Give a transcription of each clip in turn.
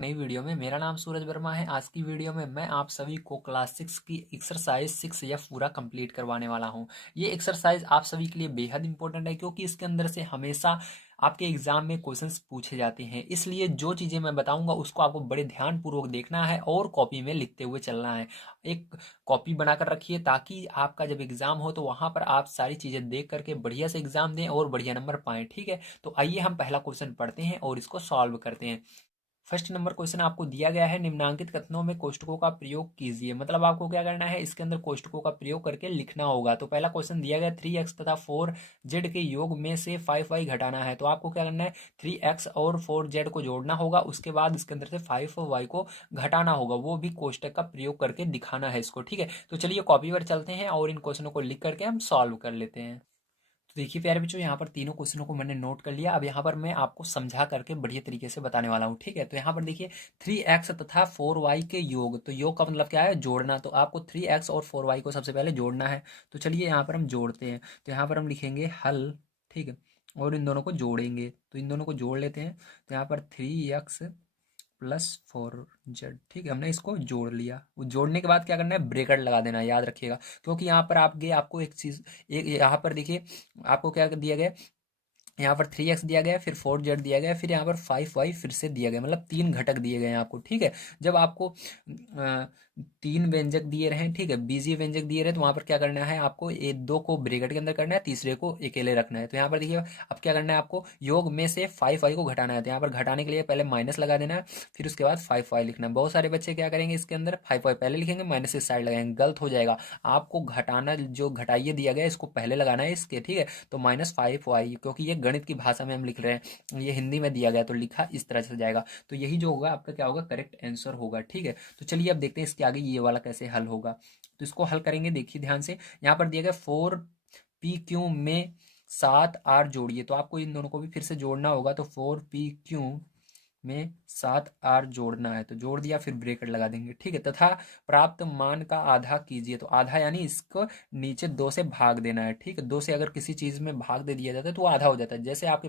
नई वीडियो में मेरा नाम सूरज वर्मा है। आज की वीडियो में मैं आप सभी को क्लास 6 की एक्सरसाइज 6F पूरा कंप्लीट करवाने वाला हूं। ये एक्सरसाइज आप सभी के लिए बेहद इंपॉर्टेंट है क्योंकि इसके अंदर से हमेशा आपके एग्जाम में क्वेश्चंस पूछे जाते हैं। इसलिए जो चीज़ें मैं बताऊंगा उसको आपको बड़े ध्यानपूर्वक देखना है और कॉपी में लिखते हुए चलना है। एक कॉपी बनाकर रखिए ताकि आपका जब एग्जाम हो तो वहां पर आप सारी चीज़ें देख करके बढ़िया से एग्जाम दें और बढ़िया नंबर पाएं। ठीक है, तो आइए हम पहला क्वेश्चन पढ़ते हैं और इसको सॉल्व करते हैं। फर्स्ट नंबर क्वेश्चन आपको दिया गया है, निम्नांकित कथनों में कोष्ठकों का प्रयोग कीजिए। मतलब आपको क्या करना है, इसके अंदर कोष्ठकों का प्रयोग करके लिखना होगा। तो पहला क्वेश्चन दिया गया 3x तथा 4z के योग में से 5y घटाना है। तो आपको क्या करना है, 3x और 4z को जोड़ना होगा, उसके बाद इसके अंदर से 5y को घटाना होगा, वो भी कोष्टक का प्रयोग करके दिखाना है इसको। ठीक है, तो चलिए कॉपी पर चलते हैं और इन क्वेश्चनों को लिख करके हम सॉल्व कर लेते हैं। तो देखिए प्यारे बच्चों, यहाँ पर तीनों क्वेश्चनों को मैंने नोट कर लिया। अब यहाँ पर मैं आपको समझा करके बढ़िया तरीके से बताने वाला हूँ। ठीक है, तो यहाँ पर देखिए 3x तथा 4y के योग, तो योग का मतलब क्या है, जोड़ना। तो आपको 3x और 4y को सबसे पहले जोड़ना है। तो चलिए यहाँ पर हम जोड़ते हैं। तो यहाँ पर हम लिखेंगे हल। ठीक है, और इन दोनों को जोड़ेंगे, तो इन दोनों को जोड़ लेते हैं। तो यहाँ पर 3x प्लस 4z, ठीक है, हमने इसको जोड़ लिया। वो जोड़ने के बाद क्या करना है, ब्रेकेट लगा देना है, याद रखिएगा। क्योंकि यहाँ पर आपको एक चीज, एक यहाँ पर देखिए आपको क्या दिया गया, यहाँ पर 3x दिया गया, फिर 4z दिया गया, फिर यहाँ पर 5y फिर से दिया गया, मतलब तीन घटक दिए गए हैं आपको। ठीक है, जब आपको तीन व्यंजक दिए रहे, ठीक है, बीजीय व्यंजक दिए रहे, तो वहां पर क्या करना है, आपको ये दो को ब्रैकेट के अंदर करना है, तीसरे को अकेले रखना है। तो यहाँ पर देखिए अब क्या करना है, आपको योग में से 5y को घटाना है। तो यहाँ पर घटाने के लिए पहले माइनस लगा देना है, फिर उसके बाद 5y लिखना है। बहुत सारे बच्चे क्या करेंगे, इसके अंदर 5y पहले लिखेंगे, माइनस इस साइड लगाएंगे, गलत हो जाएगा। आपको घटाना, जो घटाइए दिया गया है, इसको पहले लगाना है इसके। ठीक है, तो -5y, क्योंकि ये गणित की भाषा में हम लिख रहे हैं, ये हिंदी में दिया गया तो लिखा इस तरह से जाएगा। तो यही जो होगा आपका क्या होगा, करेक्ट आंसर होगा। ठीक है, तो चलिए अब देखते हैं इसके आगे ये वाला कैसे हल होगा। तो इसको हल करेंगे, देखिए ध्यान से। यहाँ पर दिया गया 4pq में 7r जोड़िए। तो आपको इन दोनों को भी फिर से जोड़ना होगा। तो 4pq में 7r जोड़ना है, तो जोड़ दिया, फिर ब्रेकेट लगा देंगे। ठीक है, तथा प्राप्त मान का आधा कीजिए। तो आधा यानी इसको नीचे दो से भाग देना है। ठीक है, दो से अगर किसी चीज में भाग दे दिया जाता है तो वो आधा हो जाता है। जैसे आपके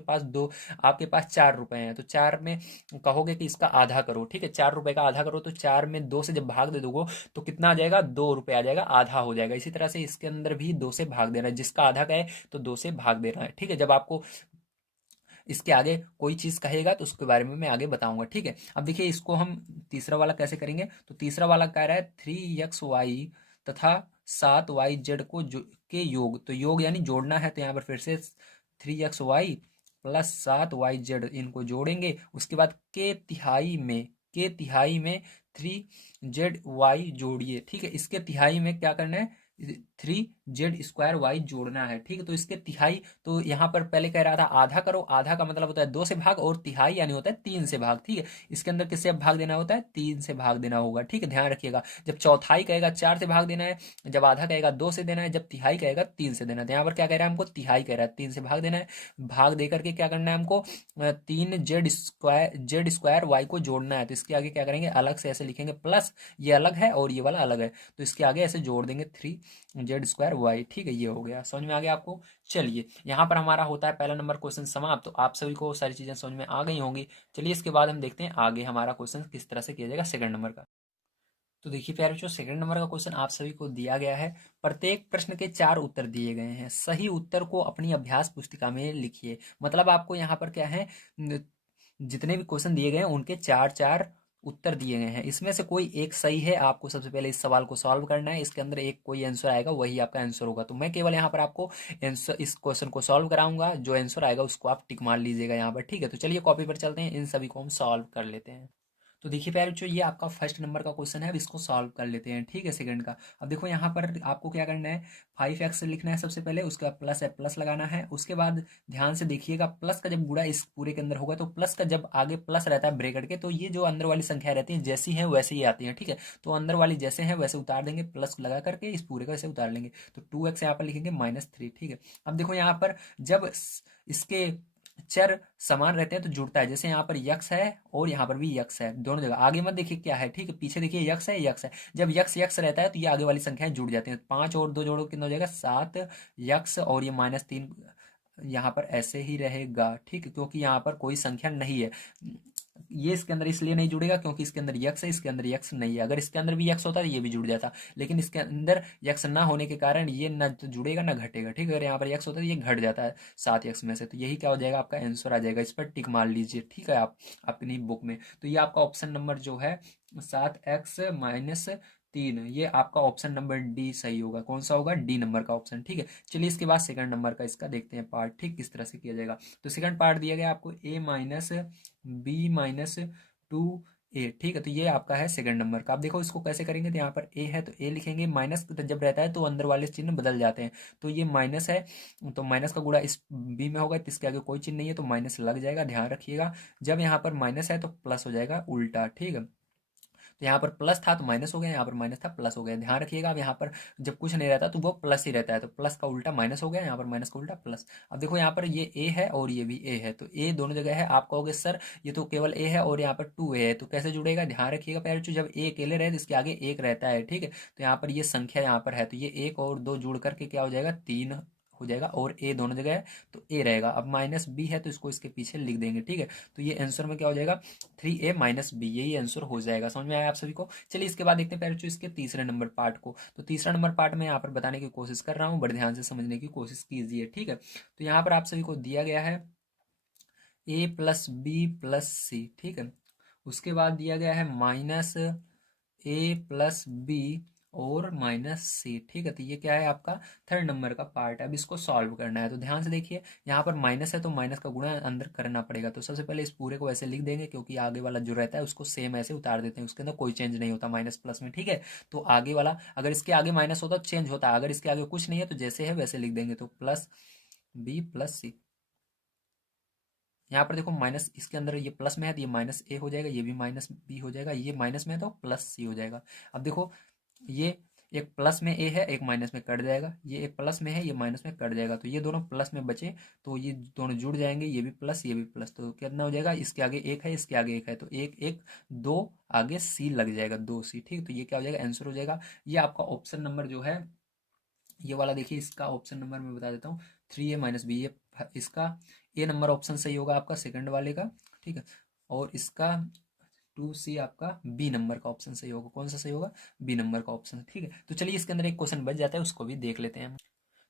पास 4 रुपए हैं, तो 4 में कहोगे कि इसका आधा करो। ठीक है, 4 रुपए का आधा करो, तो 4 में 2 से जब भाग दे दोगे तो कितना आ जाएगा, 2 रुपए आ जाएगा, आधा हो जाएगा। इसी तरह से इसके अंदर भी 2 से भाग देना है, जिसका आधा का है तो 2 से भाग देना है। ठीक है, जब आपको इसके आगे कोई चीज कहेगा तो उसके बारे में मैं आगे बताऊंगा। ठीक है, अब देखिए इसको हम तीसरा वाला कैसे करेंगे। तो तीसरा वाला कह रहा है 3xy तथा 7yz के योग। तो योग यानी जोड़ना है, तो यहाँ पर फिर से 3xy प्लस 7yz, इनको जोड़ेंगे। उसके बाद के तिहाई में 3zy जोड़िए। ठीक है, इसके तिहाई में क्या करना है, 3z² y जोड़ना है। ठीक है, तो इसके तिहाई, तो यहाँ पर पहले कह रहा था आधा करो, आधा का मतलब होता है 2 से भाग, और तिहाई यानी होता है 3 से भाग। ठीक है, इसके अंदर किससे भाग देना होता है, 3 से भाग देना होगा। ठीक है, ध्यान रखिएगा। जब चौथाई कहेगा 4 से भाग देना है, जब आधा कहेगा 2 से देना है, जब तिहाई कहेगा 3 से देना है। तो यहाँ पर क्या कह रहा है, हमको तिहाई कह रहा है, 3 से भाग देना है। भाग दे करके क्या करना है हमको, 3z² y को जोड़ना है। तो इसके आगे क्या करेंगे, अलग से ऐसे लिखेंगे, प्लस ये अलग है और ये वाला अलग है, तो इसके आगे ऐसे जोड़ देंगे 3z²y। ठीक है, ये हो गया, समझ में आ गया आपको। चलिए यहाँ पर हमारा होता है पहला नंबर क्वेश्चन समाप्त। तो आप सभी को सारी चीजें समझ में आ गई होंगी। चलिए इसके बाद हम देखते हैं आगे हमारा क्वेश्चन किस तरह से किया जाएगा सेकंड नंबर का। तो देखिए प्यारे बच्चों, सेकंड नंबर का क्वेश्चन आप सभी को दिया गया है। प्रत्येक प्रश्न के 4 उत्तर दिए गए हैं, सही उत्तर को अपनी अभ्यास पुस्तिका में लिखिए। मतलब आपको यहाँ पर क्या है, जितने भी क्वेश्चन दिए गए हैं उनके 4 4 उत्तर दिए गए हैं, इसमें से कोई एक सही है। आपको सबसे पहले इस सवाल को सॉल्व करना है, इसके अंदर एक कोई आंसर आएगा, वही आपका आंसर होगा। तो मैं केवल यहाँ पर आपको आंसर, इस क्वेश्चन को सॉल्व कराऊंगा, जो आंसर आएगा उसको आप टिक मार लीजिएगा यहाँ पर। ठीक है, तो चलिए कॉपी पर चलते हैं, इन सभी को हम सॉल्व कर लेते हैं। तो देखिए प्यारे बच्चों, ये आपका फर्स्ट नंबर का क्वेश्चन है, अब इसको सॉल्व कर लेते हैं। ठीक है, सेकंड का। अब देखो यहाँ पर आपको क्या करना है, 5x लिखना है सबसे पहले, उसके बाद प्लस है, प्लस लगाना है। उसके बाद ध्यान से देखिएगा, प्लस का जब गुणा इस पूरे के अंदर होगा, तो प्लस का जब आगे प्लस रहता है ब्रैकेट के, तो ये जो अंदर वाली संख्या रहती है जैसी है वैसे ही आती है। ठीक है, तो अंदर वाली जैसे है वैसे उतार देंगे, प्लस लगा करके इस पूरे का वैसे उतार लेंगे। तो 2x यहाँ पर लिखेंगे -3। ठीक है, अब देखो यहाँ पर जब इसके चर समान रहते हैं तो जुड़ता है। जैसे यहाँ पर यक्स है और यहाँ पर भी यक्स है, दोनों जगह। आगे मत देखिए क्या है, ठीक है, पीछे देखिए यक्स है, यक्स है। जब यक्स यक्स रहता है तो ये आगे वाली संख्याएं जुड़ जाती हैं। 5 और 2 जोड़ो कितना हो जाएगा, 7 यक्स, और ये -3 यहाँ पर ऐसे ही रहेगा। ठीक है, क्योंकि यहाँ पर कोई संख्या नहीं है। ये इसके अंदर इसलिए नहीं जुड़ेगा क्योंकि इसके अंदर यक्स है, इसके अंदर यक्स नहीं है। अगर इसके अंदर भी यक्स होता तो ये भी जुड़ जाता, लेकिन इसके अंदर यक्स ना होने के कारण ये ना तो जुड़ेगा ना घटेगा, ठीक है। अगर यहाँ पर यक्स होता है तो ये घट जाता है 7 यक्स में से, तो यही क्या हो जाएगा, आपका आंसर आ जाएगा। इस पर टिक मार लीजिए, ठीक है, आप अपनी बुक में। तो ये आपका ऑप्शन नंबर जो है 7x-3, ये आपका ऑप्शन नंबर डी सही होगा। कौन सा होगा, डी नंबर का ऑप्शन, ठीक है। चलिए इसके बाद सेकंड नंबर का इसका देखते हैं पार्ट, ठीक, किस तरह से किया जाएगा। तो सेकंड पार्ट दिया गया आपको a-b-2a, ठीक है। तो ये आपका है सेकंड नंबर का। आप देखो इसको कैसे करेंगे, तो यहाँ पर a है तो a लिखेंगे, माइनस जब रहता है तो अंदर वाले चिन्ह बदल जाते हैं। तो ये माइनस है तो माइनस का गुणा इस b में होगा, तो इसके आगे कोई चिन्ह नहीं है तो माइनस लग जाएगा, ध्यान रखिएगा। जब यहाँ पर माइनस है तो प्लस हो जाएगा उल्टा, ठीक है। तो यहाँ पर प्लस था तो माइनस हो गया, यहाँ पर माइनस था प्लस हो गया, ध्यान रखिएगा। अब यहाँ पर जब कुछ नहीं रहता तो वो प्लस ही रहता है, तो प्लस का उल्टा माइनस हो गया, यहाँ पर माइनस का उल्टा प्लस। अब देखो यहाँ पर ये ए है और ये भी ए है, तो ए दोनों जगह है। आप कहोगे सर ये तो केवल ए है और यहाँ पर 2a है, तो कैसे जुड़ेगा, ध्यान रखिएगा प्यारे बच्चों। जब ए अकेले रहे तो इसके आगे एक रहता है, ठीक है। तो यहाँ पर ये संख्या यहाँ पर है, तो ये 1 और 2 जुड़ करके क्या हो जाएगा, 3 हो जाएगा, और ए दोनों जगह है तो ए रहेगा। अब माइनस बी है तो इसको इसके पीछे लिख देंगे, ठीक है। तो ये आंसर में क्या हो जाएगा, 3a-b, यही आंसर हो जाएगा। समझ में आया आप सभी को। चलिए इसके बाद देखते हैं पहले इसके तीसरे नंबर पार्ट को। तो तीसरा नंबर पार्ट में यहाँ पर बताने की कोशिश कर रहा हूँ, बड़े ध्यान से समझने की कोशिश कीजिए, ठीक है। तो यहाँ पर आप सभी को दिया गया है a+b+c, ठीक है। उसके बाद दिया गया है -a+b और -c, ठीक है। तो ये क्या है, आपका थर्ड नंबर का पार्ट है। अब इसको सॉल्व करना है, तो ध्यान से देखिए। यहाँ पर माइनस है तो माइनस का गुणा अंदर करना पड़ेगा। तो सबसे पहले इस पूरे को ऐसे लिख देंगे, क्योंकि आगे वाला जो रहता है उसको सेम ऐसे उतार देते हैं, उसके अंदर कोई चेंज नहीं होता माइनस प्लस में, ठीक है। तो आगे वाला अगर इसके आगे माइनस होता तो चेंज होता, अगर इसके आगे कुछ नहीं है तो जैसे है वैसे लिख देंगे। तो +b+c, यहाँ पर देखो माइनस इसके अंदर ये प्लस में है तो ये -a हो जाएगा, ये भी -b हो जाएगा, ये माइनस में है तो +c हो जाएगा। अब देखो ये एक प्लस में a है, एक माइनस में कट जाएगा, ये एक प्लस में है, ये माइनस में कट जाएगा, तो ये दोनों प्लस में बचे, तो ये दोनों जुड़ जाएंगे, ये भी प्लस ये भी प्लस, तो कितना हो जाएगा, इसके आगे एक है, इसके आगे एक है, तो एक एक दो, आगे c लग जाएगा, 2c, ठीक। तो ये क्या हो जाएगा, आंसर हो जाएगा। ये आपका ऑप्शन नंबर जो है ये वाला, देखिए इसका ऑप्शन नंबर मैं बता देता हूँ, 3a-b, ये इसका ए नंबर ऑप्शन सही होगा आपका सेकंड वाले का, ठीक है। और इसका 2c आपका बी नंबर का ऑप्शन सही होगा। कौन सा सही होगा, बी नंबर का ऑप्शन, ठीक है। तो चलिए इसके अंदर एक क्वेश्चन बच जाता है, उसको भी देख लेते हैं।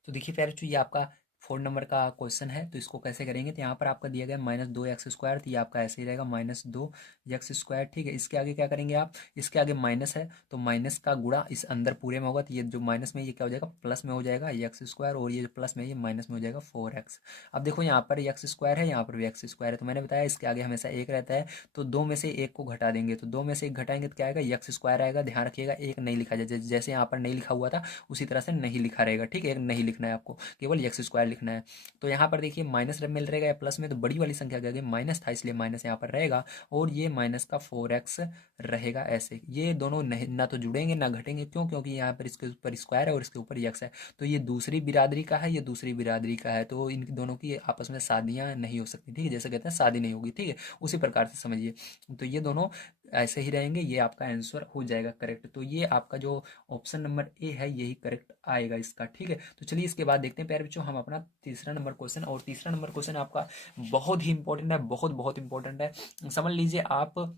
तो देखिए प्यारे बच्चों, ये आपका 4 नंबर का क्वेश्चन है। तो इसको कैसे करेंगे, तो यहाँ पर आपका दिया गया -2x², तो ये आपका ऐसे ही रहेगा -2x², ठीक है। इसके आगे क्या करेंगे आप, इसके आगे माइनस है तो माइनस का गुणा इस अंदर पूरे में होगा, तो ये जो माइनस में ये क्या हो जाएगा, प्लस में हो जाएगा x², और ये जो प्लस में ये माइनस में हो जाएगा 4x। अब देखो यहाँ पर x² है, यहाँ पर भी x² है, तो मैंने बताया इसके आगे हमेशा एक रहता है, तो दो में से एक को घटा देंगे, तो दो में से एक घटाएंगे तो क्या आएगा, x² आएगा। ध्यान रखिएगा एक नहीं लिखा जाए, जैसे यहाँ पर नहीं लिखा हुआ था उसी तरह से नहीं लिखा रहेगा, ठीक है। एक नहीं लिखना है आपको, केवल x² लिखना है। तो यहाँ पर देखिए माइनस मिल रहेगा या प्लस में, तो बड़ी वाली संख्या के आगे माइनस था इसलिए माइनस यहाँ पर रहेगा, और ये माइनस का 4x रहेगा। ऐसे ये दोनों नहीं, ना तो जुड़ेंगे ना घटेंगे, क्यों, क्योंकि यहाँ पर इसके ऊपर स्क्वायर है और इसके ऊपर x है, तो ये दूसरी बिरादरी का है, ये दूसरी बिरादरी का है, तो इन दोनों की आपस में शादियाँ नहीं हो सकती, ठीक है। जैसे कहते हैं शादी नहीं होगी, ठीक है, उसी प्रकार से समझिए। तो ये दोनों ऐसे ही रहेंगे, ये आपका आंसर हो जाएगा करेक्ट। तो ये आपका जो ऑप्शन नंबर ए है यही करेक्ट आएगा इसका, ठीक है। तो चलिए इसके बाद देखते हैं प्यारे बच्चों हम अपना तीसरा नंबर क्वेश्चन, और तीसरा नंबर क्वेश्चन आपका बहुत ही इंपॉर्टेंट है, बहुत बहुत इंपॉर्टेंट है। समझ लीजिए आप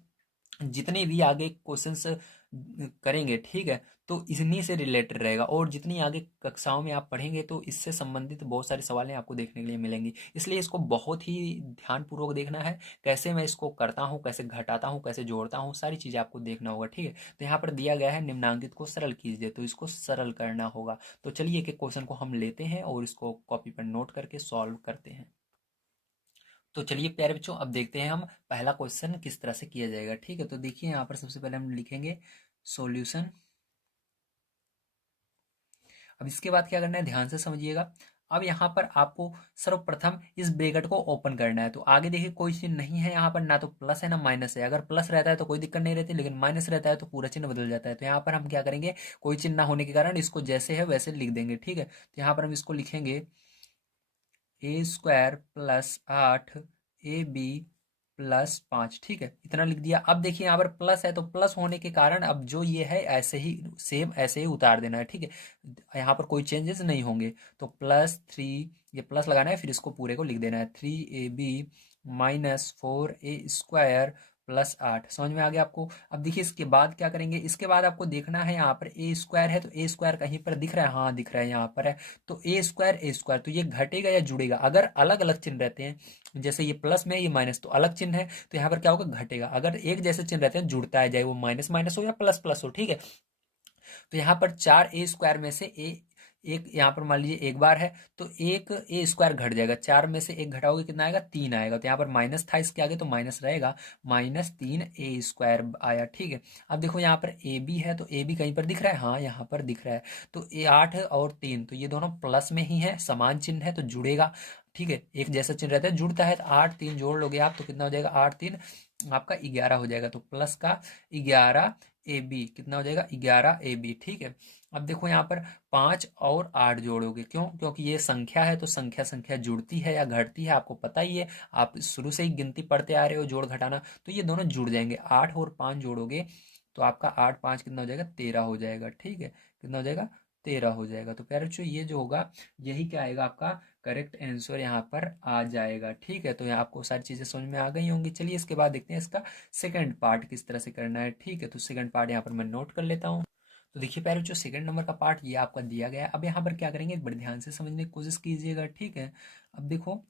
जितने भी आगे क्वेश्चंस करेंगे, ठीक है, तो इन्हीं से रिलेटेड रहेगा, और जितनी आगे कक्षाओं में आप पढ़ेंगे तो इससे संबंधित बहुत सारी सवालें आपको देखने के लिए मिलेंगी। इसलिए इसको बहुत ही ध्यानपूर्वक देखना है, कैसे मैं इसको करता हूँ, कैसे घटाता हूँ, कैसे जोड़ता हूँ, सारी चीज़ें आपको देखना होगा, ठीक है। तो यहाँ पर दिया गया है निम्नांकित को सरल कीजिए, तो इसको सरल करना होगा। तो चलिए एक एक क्वेश्चन को हम लेते हैं और इसको कॉपी पर नोट करके सॉल्व करते हैं। तो चलिए प्यारे बच्चों अब देखते हैं हम पहला क्वेश्चन किस तरह से किया जाएगा, ठीक है। तो देखिए यहाँ पर सबसे पहले हम लिखेंगे सॉल्यूशन। अब इसके बाद क्या करना है, ध्यान से समझिएगा। अब यहाँ पर आपको सर्वप्रथम इस ब्रैकेट को ओपन करना है। तो आगे देखिए कोई चिन्ह नहीं है यहाँ पर, ना तो प्लस है ना माइनस है। अगर प्लस रहता है तो कोई दिक्कत नहीं रहती, लेकिन माइनस रहता है तो पूरा चिन्ह बदल जाता है। तो यहाँ पर हम क्या करेंगे, कोई चिन्ह ना होने के कारण इसको जैसे है वैसे लिख देंगे, ठीक है। तो यहाँ पर हम इसको लिखेंगे a² + 8ab + 5, ठीक है, इतना लिख दिया। अब देखिए यहाँ पर प्लस है तो प्लस होने के कारण अब जो ये है ऐसे ही सेम ऐसे ही उतार देना है, ठीक है। यहाँ पर कोई चेंजेस नहीं होंगे। तो +3, ये प्लस लगाना है, फिर इसको पूरे को लिख देना है, 3ab - 4a² +8 समझ में आ गया आपको। अब देखिए इसके बाद क्या करेंगे, इसके बाद आपको देखना है यहाँ पर ए स्क्वायर है तो ए स्क्वायर कहीं पर दिख रहा है, हाँ दिख रहा है यहाँ पर है, तो ए स्क्वायर तो ये घटेगा या जुड़ेगा। अगर अलग अलग चिन्ह रहते हैं, जैसे ये प्लस में ये माइनस, तो अलग चिन्ह है तो यहाँ पर क्या होगा, घटेगा। अगर एक जैसे चिन्ह रहते हैं जुड़ता है, चाहे वो माइनस माइनस हो या प्लस प्लस हो, ठीक है। तो यहाँ पर 4a² में से ए एक, यहाँ पर मान लीजिए एक बार है तो एक ए स्क्वायर घट जाएगा, 4 में से एक घटाओगे कितना आएगा, 3 आएगा। तो यहाँ पर माइनस था, इसके आगे तो माइनस रहेगा, -3a² आया, ठीक है। अब देखो यहाँ पर ए बी है तो ए बी कहीं पर दिख रहा है, हाँ यहाँ पर दिख रहा है। तो 8 और 3 तो ये दोनों प्लस में ही है, समान चिन्ह है तो जुड़ेगा, ठीक है। एक जैसा चिन्ह रहता है जुड़ता है, तो 8 3 जोड़ लोगे आप तो कितना हो जाएगा, 8 3 आपका 11 हो जाएगा। तो प्लस का 11 ए बी कितना हो जाएगा, 11 ए बी, ठीक है। अब देखो यहाँ पर 5 और 8 जोड़ोगे, क्यों, क्योंकि ये संख्या है तो संख्या संख्या जुड़ती है या घटती है आपको पता ही है, आप शुरू से ही गिनती पढ़ते आ रहे हो जोड़ घटाना, तो ये दोनों जुड़ जाएंगे। 8 और 5 जोड़ोगे तो आपका 8 5 कितना हो जाएगा, 13 हो जाएगा, ठीक है। कितना हो जाएगा, 13 हो जाएगा। तो प्यारे बच्चों ये जो होगा यही क्या आएगा, आपका करेक्ट आंसर यहाँ पर आ जाएगा, ठीक है। तो यहाँ आपको सारी चीजें समझ में आ गई होंगी। चलिए इसके बाद देखते हैं इसका सेकंड पार्ट किस तरह से करना है, ठीक है। तो सेकंड पार्ट यहाँ पर मैं नोट कर लेता हूँ। तो देखिए प्यारे बच्चों सेकंड नंबर का पार्ट ये आपका दिया गया है। अब यहाँ पर क्या करेंगे, बड़े ध्यान से समझने की कोशिश कीजिएगा, ठीक है। अब देखो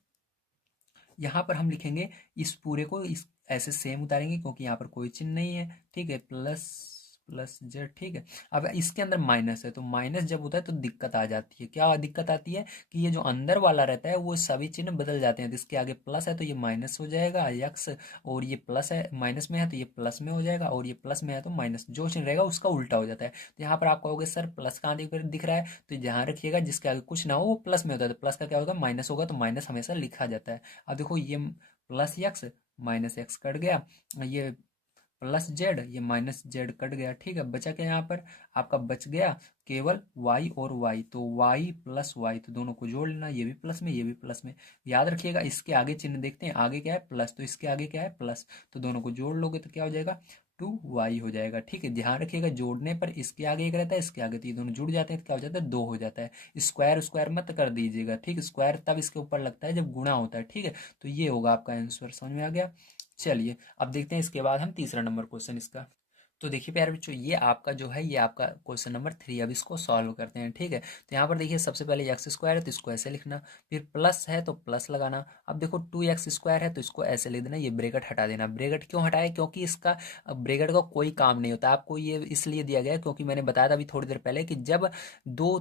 यहाँ पर हम लिखेंगे इस पूरे को, इस ऐसे सेम उतारेंगे क्योंकि यहाँ पर कोई चिन्ह नहीं है, ठीक है, प्लस प्लस जेड, ठीक है। अब इसके अंदर माइनस है तो माइनस जब होता है तो दिक्कत आ जाती है, क्या दिक्कत आती है कि ये जो अंदर वाला रहता है वो सभी चिन्ह बदल जाते हैं। तो इसके आगे प्लस है तो ये माइनस हो जाएगा यक्स, और ये प्लस है माइनस में है तो ये प्लस में हो जाएगा, और ये प्लस में है तो माइनस, जो चिन्ह रहेगा उसका उल्टा हो जाता है। तो यहाँ पर आप कहोगे सर प्लस कहाँ दिख रहा है, तो ध्यान रखिएगा जिसके आगे कुछ ना हो वो प्लस में होता है, तो प्लस का क्या होगा, माइनस होगा, तो माइनस हमेशा लिखा जाता है। अब देखो ये plus x minus x cut गया, ये प्लस जेड ये माइनस जेड कट गया, ठीक है। बचा क्या यहाँ पर, आपका बच गया केवल y और y, तो y प्लस वाई, तो दोनों को जोड़ लेना, ये भी प्लस में ये भी प्लस में। याद रखिएगा इसके आगे चिन्ह देखते हैं, आगे क्या है प्लस, तो इसके आगे क्या है प्लस, तो दोनों को जोड़ लोगे तो क्या हो जाएगा, 2y हो जाएगा, ठीक है। ध्यान रखिएगा जोड़ने पर इसके आगे एक रहता है, इसके आगे, तो ये दोनों जुड़ जाते हैं तो क्या हो जाता है, 2 हो जाता है। स्क्वायर स्क्वायर मत कर दीजिएगा, ठीक, स्क्वायर तब इसके ऊपर लगता है जब गुणा होता है, ठीक है। तो ये होगा आपका आंसर, समझ में आ गया। चलिए अब देखते हैं इसके बाद हम तीसरा नंबर क्वेश्चन इसका। तो देखिए प्यारे बच्चों ये आपका जो है ये आपका क्वेश्चन नंबर 3, अब इसको सॉल्व करते हैं, ठीक है। तो यहाँ पर देखिए सबसे पहले एक्स स्क्वायर है तो इसको ऐसे लिखना, फिर प्लस है तो प्लस लगाना। अब देखो 2x² है तो इसको ऐसे लिख देना, ये ब्रैकेट हटा देना। ब्रैकेट क्यों हटाए, क्योंकि इसका ब्रैकेट का कोई काम नहीं होता, आपको ये इसलिए दिया गया है क्योंकि मैंने बताया था अभी थोड़ी देर पहले कि जब दो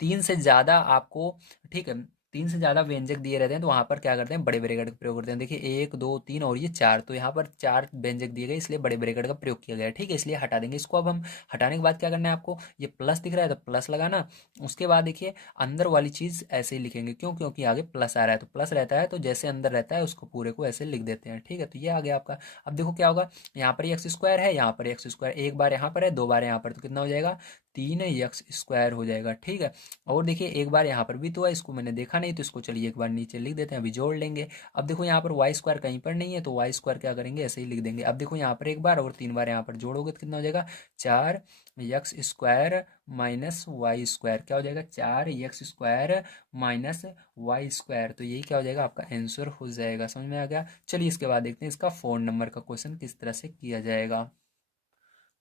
तीन से ज्यादा आपको, ठीक है, तीन से ज्यादा व्यंजक दिए रहते हैं तो वहां पर क्या करते हैं, बड़े ब्रैकेट का प्रयोग करते हैं। देखिए 1 2 3 और ये 4, तो यहाँ पर 4 व्यंजक दिए गए इसलिए बड़े ब्रैकेट का प्रयोग किया गया है, ठीक है। इसलिए हटा देंगे इसको। अब हम हटाने के बाद क्या करना है आपको, ये प्लस दिख रहा है तो प्लस लगाना। उसके बाद देखिए अंदर वाली चीज ऐसे ही लिखेंगे, क्यों, क्योंकि आगे प्लस आ रहा है, तो प्लस रहता है तो जैसे अंदर रहता है उसको पूरे को ऐसे लिख देते हैं, ठीक है। तो ये आ गया आपका। अब देखो क्या होगा, यहाँ पर एक्स स्क्वायर है, यहाँ पर एक्स स्क्वायर, एक बार यहाँ पर है, दो बार यहाँ पर, तो कितना हो जाएगा, 3x² हो जाएगा, ठीक है। और देखिए एक बार यहाँ पर भी तो है, इसको मैंने देखा नहीं तो इसको चलिए एक बार नीचे लिख देते हैं, अभी जोड़ लेंगे। अब देखो यहाँ पर y² कहीं पर नहीं है तो y² क्या करेंगे, ऐसे ही लिख देंगे। अब देखो यहाँ पर एक बार और 3 बार यहाँ पर जोड़ोगे तो कितना हो जाएगा, 4x² माइनस y², क्या हो जाएगा, 4x² माइनस y²। तो यही क्या हो जाएगा, आपका आंसर हो जाएगा, समझ में आ गया। चलिए इसके बाद देखते हैं इसका 4 नंबर का क्वेश्चन किस तरह से किया जाएगा।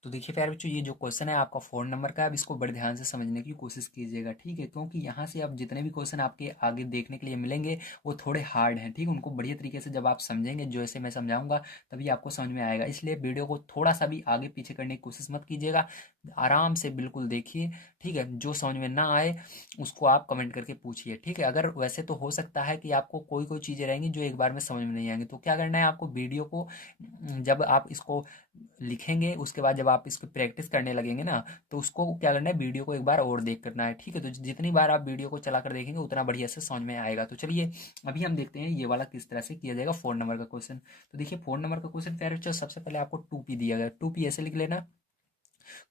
तो देखिए प्यारे बच्चों ये जो क्वेश्चन है आपका 4 नंबर का है, अब इसको बड़े ध्यान से समझने की कोशिश कीजिएगा, ठीक है। क्योंकि यहाँ से अब जितने भी क्वेश्चन आपके आगे देखने के लिए मिलेंगे वो थोड़े हार्ड हैं, ठीक है। उनको बढ़िया तरीके से जब आप समझेंगे, जैसे मैं समझाऊंगा तभी आपको समझ में आएगा। इसलिए वीडियो को थोड़ा सा भी आगे पीछे करने की कोशिश मत कीजिएगा, आराम से बिल्कुल देखिए, ठीक है। जो समझ में ना आए उसको आप कमेंट करके पूछिए, ठीक है। अगर वैसे तो हो सकता है कि आपको कोई कोई चीज़ें रहेंगी जो एक बार में समझ में नहीं आएंगी, तो क्या करना है आपको, वीडियो को जब आप इसको लिखेंगे उसके बाद जब आप इसको प्रैक्टिस करने लगेंगे ना, तो उसको क्या करना है, वीडियो को एक बार और देख करना है, ठीक है। तो जितनी बार आप वीडियो को चला कर देखेंगे उतना बढ़िया से समझ में आएगा। तो चलिए अभी हम देखते हैं ये वाला किस तरह से किया जाएगा 4 नंबर का क्वेश्चन। तो देखिए 4 नंबर का क्वेश्चन प्यारे बच्चों सबसे पहले आपको 2p दिया गया, 2p ऐसे लिख लेना,